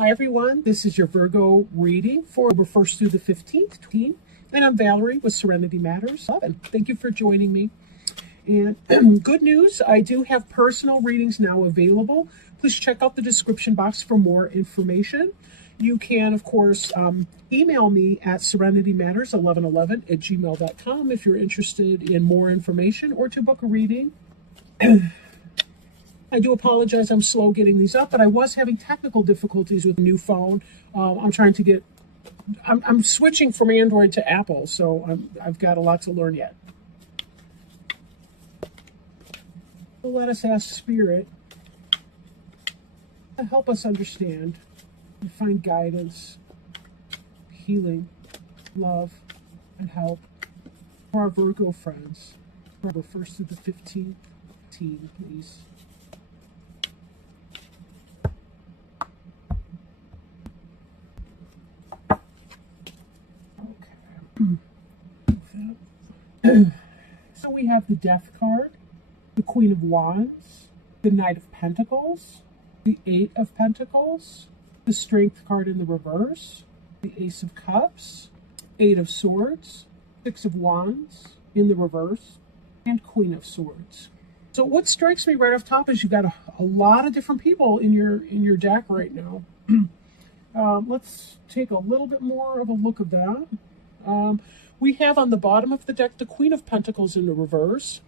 Hi everyone, this is your Virgo reading for October 1st through the 15th, and I'm Valerie with Serenity Matters 11. Thank you for joining me. And good news, I do have personal readings now available. Please check out the description box for more information. You can, of course, email me at serenitymatters1111@gmail.com if you're interested in more information or to book a reading. I do apologize, I'm slow getting these up, but I was having technical difficulties with the new phone. I'm switching from Android to Apple, so I've got a lot to learn yet. So let us ask Spirit to help us understand and find guidance, healing, love, and help for our Virgo friends. October 1st through the 15th, please. So we have the Death card, the Queen of Wands, the Knight of Pentacles, the Eight of Pentacles, the Strength card in the reverse, the Ace of Cups, Eight of Swords, Six of Wands in the reverse, and Queen of Swords. So what strikes me right off top is you've got a lot of different people in your deck right now. Let's take a little bit more of a look at that. We have on the bottom of the deck the Queen of Pentacles in the reverse.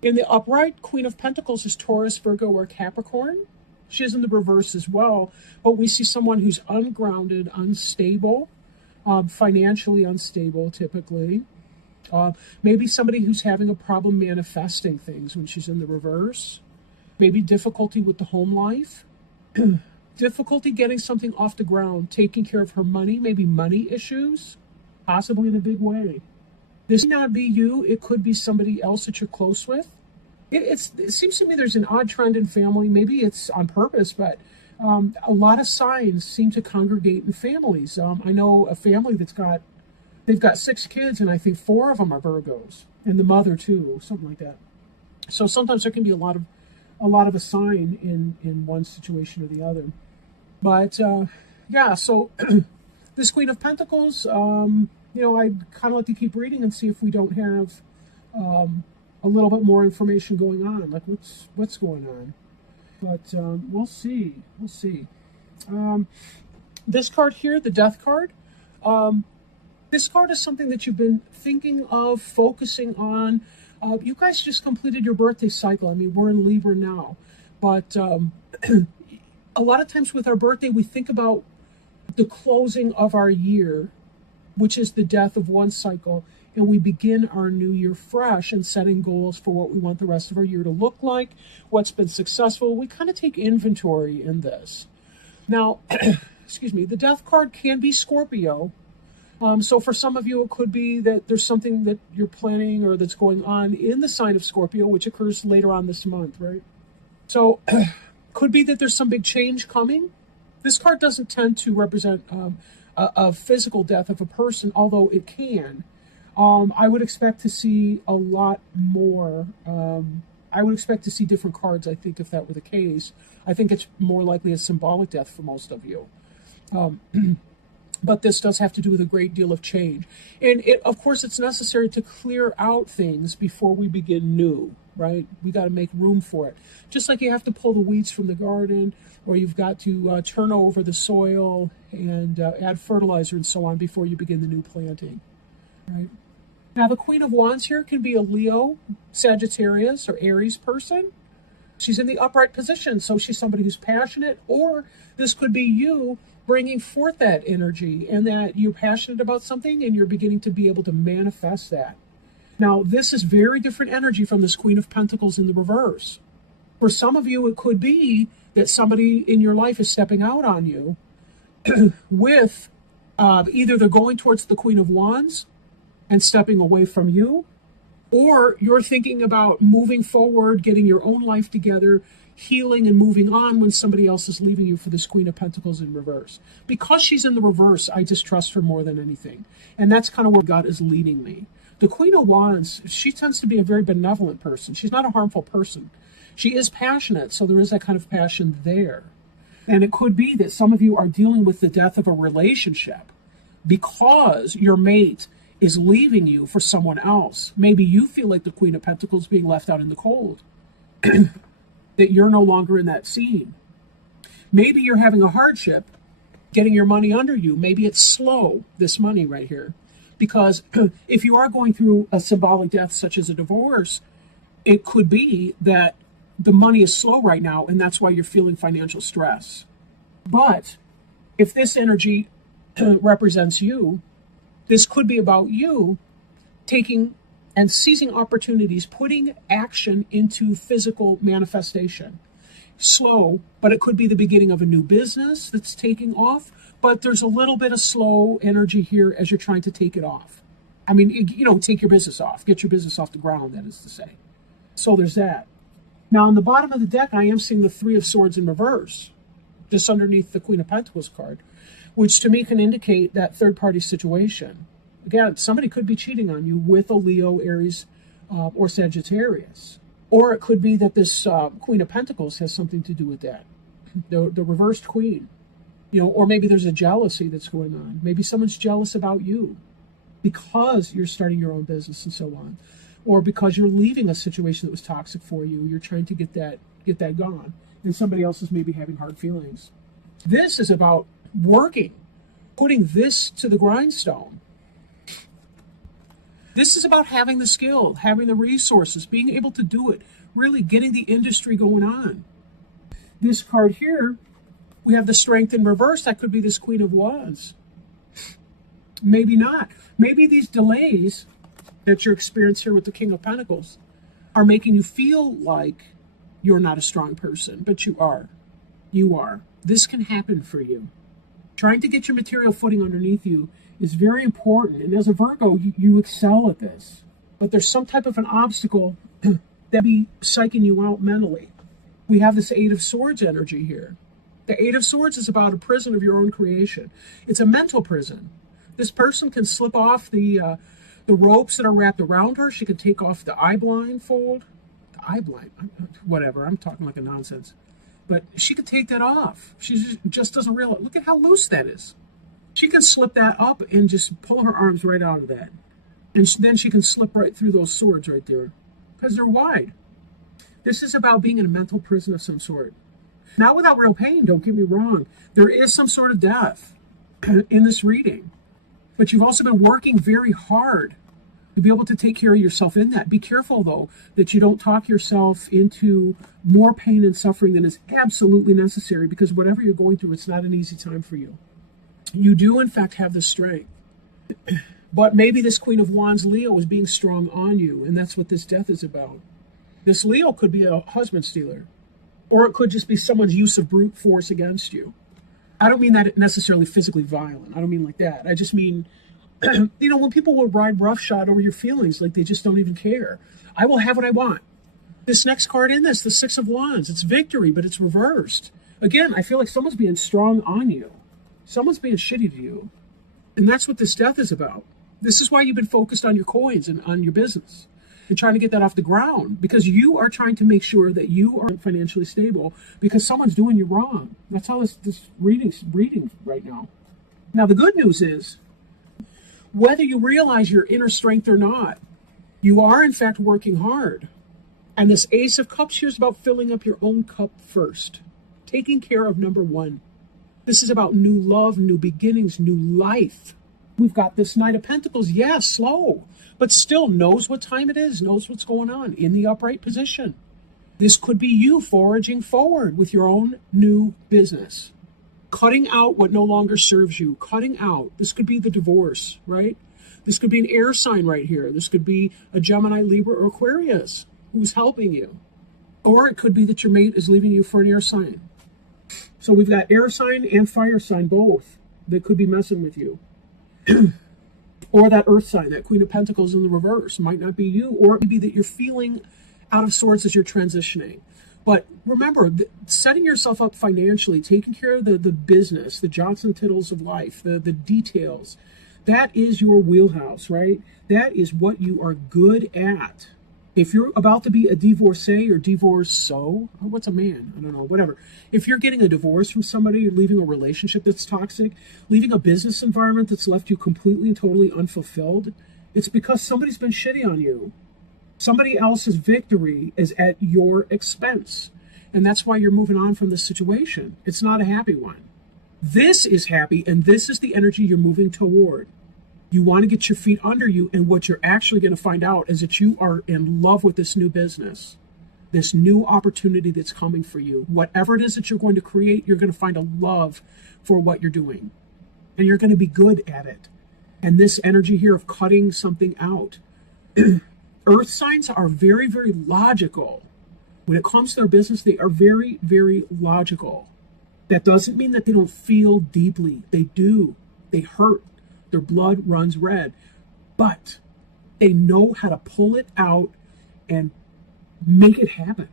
In the upright, Queen of Pentacles is Taurus, Virgo, or Capricorn. She is in the reverse as well, but we see someone who's ungrounded, unstable, financially unstable typically. Maybe somebody who's having a problem manifesting things when she's in the reverse. Maybe difficulty with the home life. Difficulty getting something off the ground, taking care of her money, maybe money issues. Possibly in a big way. This may not be you. It could be somebody else that you're close with. It seems to me there's an odd trend in family. Maybe it's on purpose, but a lot of signs seem to congregate in families. I know a family they've got 6 kids, and I think 4 of them are Virgos, and the mother too, something like that. So sometimes there can be a lot of a sign in one situation or the other. But yeah, so this Queen of Pentacles, I'd kind of like to keep reading and see if we don't have a little bit more information going on, like what's going on. But we'll see. This card here, the Death card, this card is something that you've been thinking of, focusing on. You guys just completed your birthday cycle. I mean, we're in Libra now, but a lot of times with our birthday, we think about the closing of our year, which is the death of one cycle, and we begin our new year fresh and setting goals for what we want the rest of our year to look like, what's been successful. We kind of take inventory in this. Now, excuse me, the Death card can be Scorpio. So for some of you, it could be that there's something that you're planning or that's going on in the sign of Scorpio, which occurs later on this month, right? So could be that there's some big change coming. This card doesn't tend to represent a physical death of a person, although it can. I would expect to see a lot more. I would expect to see different cards, I think, if that were the case. I think it's more likely a symbolic death for most of you. But this does have to do with a great deal of change. And of course, it's necessary to clear out things before we begin new, right? We got to make room for it. Just like you have to pull the weeds from the garden, or you've got to turn over the soil and add fertilizer and so on before you begin the new planting, right? Now, the Queen of Wands here can be a Leo, Sagittarius, or Aries person. She's in the upright position, so she's somebody who's passionate, or this could be you bringing forth that energy and that you're passionate about something and you're beginning to be able to manifest that. Now, this is very different energy from this Queen of Pentacles in the reverse. For some of you, it could be that somebody in your life is stepping out on you with either they're going towards the Queen of Wands and stepping away from you, or you're thinking about moving forward, getting your own life together, healing and moving on when somebody else is leaving you for this Queen of Pentacles in reverse. Because she's in the reverse, I distrust her more than anything. And that's kind of where God is leading me. The Queen of Wands, she tends to be a very benevolent person. She's not a harmful person. She is passionate, so there is that kind of passion there. And it could be that some of you are dealing with the death of a relationship because your mate is leaving you for someone else. Maybe you feel like the Queen of Pentacles being left out in the cold, that you're no longer in that scene. Maybe you're having a hardship getting your money under you. Maybe it's slow, this money right here. Because if you are going through a symbolic death such as a divorce, it could be that the money is slow right now, and that's why you're feeling financial stress. But if this energy represents you, this could be about you taking and seizing opportunities, putting action into physical manifestation. Slow, but it could be the beginning of a new business that's taking off, but there's a little bit of slow energy here as you're trying to take it off. I mean, take your business off, get your business off the ground, that is to say. So there's that. Now, on the bottom of the deck, I am seeing the Three of Swords in reverse, just underneath the Queen of Pentacles card, which to me can indicate that third-party situation. Again, somebody could be cheating on you with a Leo, Aries, or Sagittarius. Or it could be that this Queen of Pentacles has something to do with that, the reversed Queen. Or maybe there's a jealousy that's going on. Maybe someone's jealous about you because you're starting your own business and so on. Or because you're leaving a situation that was toxic for you. You're trying to get that gone. And somebody else is maybe having hard feelings. This is about working, putting this to the grindstone. This is about having the skill, having the resources, being able to do it, really getting the industry going on. This card here, we have the Strength in reverse. That could be this Queen of Wands. Maybe not. Maybe these delays that you're experiencing here with the King of Pentacles are making you feel like you're not a strong person, but you are. You are. This can happen for you. Trying to get your material footing underneath you is very important. And as a Virgo, you excel at this. But there's some type of an obstacle that be psyching you out mentally. We have this Eight of Swords energy here. The Eight of Swords is about a prison of your own creation. It's a mental prison. This person can slip off the ropes that are wrapped around her. She can take off the eye blindfold. The eye blind, whatever. I'm talking like a nonsense. But she could take that off. She just doesn't realize. Look at how loose that is. She can slip that up and just pull her arms right out of that. And then she can slip right through those swords right there because they're wide. This is about being in a mental prison of some sort. Not without real pain, don't get me wrong. There is some sort of death in this reading. But you've also been working very hard to be able to take care of yourself in that. Be careful, though, that you don't talk yourself into more pain and suffering than is absolutely necessary, because whatever you're going through, it's not an easy time for you. You do, in fact, have the strength. But maybe this Queen of Wands Leo is being strong on you, and that's what this death is about. This Leo could be a husband stealer, or it could just be someone's use of brute force against you. I don't mean that necessarily physically violent. I don't mean like that. I just mean, when people will ride roughshod over your feelings, like they just don't even care. I will have what I want. This next card in this, the Six of Wands, it's victory, but it's reversed. Again, I feel like someone's being strong on you. Someone's being shitty to you. And that's what this death is about. This is why you've been focused on your coins and on your business and trying to get that off the ground, because you are trying to make sure that you are financially stable because someone's doing you wrong. That's how this reading's reading right now. Now, the good news is, whether you realize your inner strength or not, you are in fact working hard. And this Ace of Cups here is about filling up your own cup first, taking care of number one. This is about new love, new beginnings, new life. We've got this Knight of Pentacles, yes, slow, but still knows what time it is, knows what's going on, in the upright position. This could be you foraging forward with your own new business, cutting out what no longer serves you, cutting out. This could be the divorce, right? This could be an air sign right here. This could be a Gemini, Libra, or Aquarius who's helping you. Or it could be that your mate is leaving you for an air sign. So we've got air sign and fire sign, both, that could be messing with you. Or that earth sign, that Queen of Pentacles in the reverse, might not be you. Or it may be that you're feeling out of sorts as you're transitioning. But remember, setting yourself up financially, taking care of the business, the jots and tittles of life, the details, that is your wheelhouse, right? That is what you are good at. If you're about to be a divorcee or divorcee, what's a man? I don't know, whatever. If you're getting a divorce from somebody, leaving a relationship that's toxic, leaving a business environment that's left you completely and totally unfulfilled, it's because somebody's been shitty on you. Somebody else's victory is at your expense. And that's why you're moving on from this situation. It's not a happy one. This is happy, and this is the energy you're moving toward. You want to get your feet under you, and what you're actually going to find out is that you are in love with this new business, this new opportunity that's coming for you. Whatever it is that you're going to create, you're going to find a love for what you're doing, and you're going to be good at it. And this energy here of cutting something out. Earth signs are very, very logical. When it comes to their business, they are very, very logical. That doesn't mean that they don't feel deeply. They do. They hurt. Their blood runs red, but they know how to pull it out and make it happen.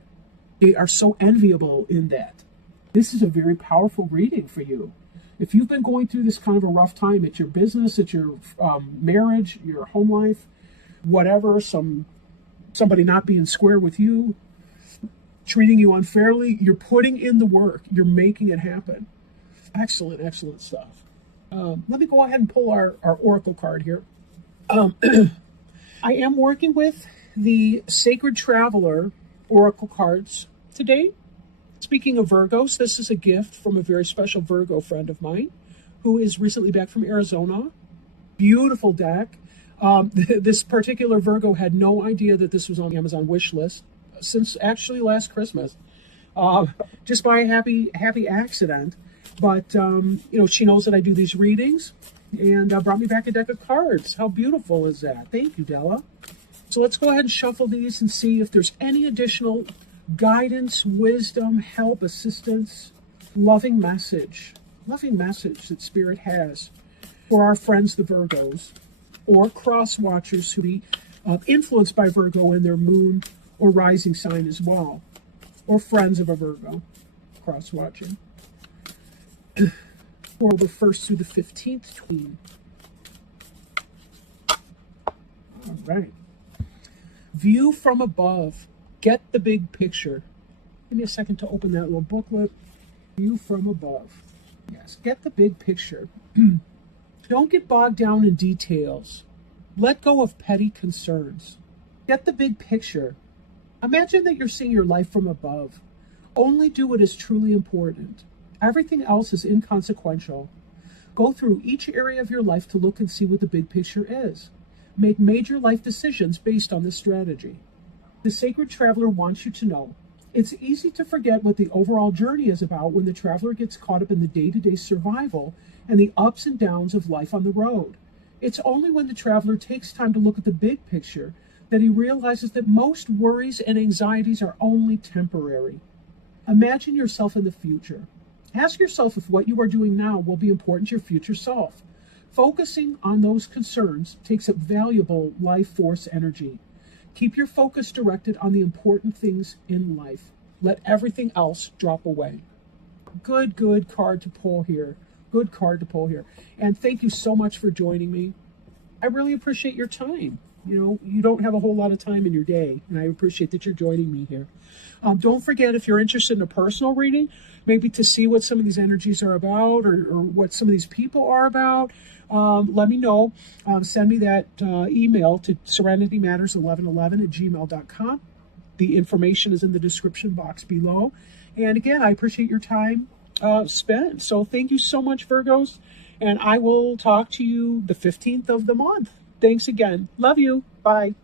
They are so enviable in that. This is a very powerful reading for you. If you've been going through this kind of a rough time at your business, at your marriage, your home life, whatever, somebody not being square with you, treating you unfairly, you're putting in the work. You're making it happen. Excellent, excellent stuff. Let me go ahead and pull our oracle card here. I am working with the Sacred Traveler oracle cards today. Speaking of Virgos, this is a gift from a very special Virgo friend of mine who is recently back from Arizona. Beautiful deck. This particular Virgo had no idea that this was on the Amazon wish list since actually last Christmas, just by a happy accident. But, she knows that I do these readings and brought me back a deck of cards. How beautiful is that? Thank you, Della. So let's go ahead and shuffle these and see if there's any additional guidance, wisdom, help, assistance, loving message that Spirit has for our friends, the Virgos, or cross watchers who be influenced by Virgo in their moon or rising sign as well, or friends of a Virgo cross watching. For the 1st through the 15th tween. All right. View from above. Get the big picture. Give me a second to open that little booklet. View from above. Yes, get the big picture. Don't get bogged down in details. Let go of petty concerns. Get the big picture. Imagine that you're seeing your life from above. Only do what is truly important. Everything else is inconsequential. Go through each area of your life to look and see what the big picture is. Make major life decisions based on this strategy. The Sacred Traveler wants you to know it's easy to forget what the overall journey is about when the traveler gets caught up in the day-to-day survival and the ups and downs of life on the road. It's only when the traveler takes time to look at the big picture that he realizes that most worries and anxieties are only temporary. Imagine yourself in the future. Ask yourself if what you are doing now will be important to your future self. Focusing on those concerns takes up valuable life force energy. Keep your focus directed on the important things in life. Let everything else drop away. Good card to pull here. Good card to pull here. And thank you so much for joining me. I really appreciate your time. You don't have a whole lot of time in your day, and I appreciate that you're joining me here. Don't forget, if you're interested in a personal reading, maybe to see what some of these energies are about or what some of these people are about, let me know. Send me that email to serenitymatters1111@gmail.com. The information is in the description box below. And again, I appreciate your time spent. So thank you so much, Virgos, and I will talk to you the 15th of the month. Thanks again. Love you. Bye.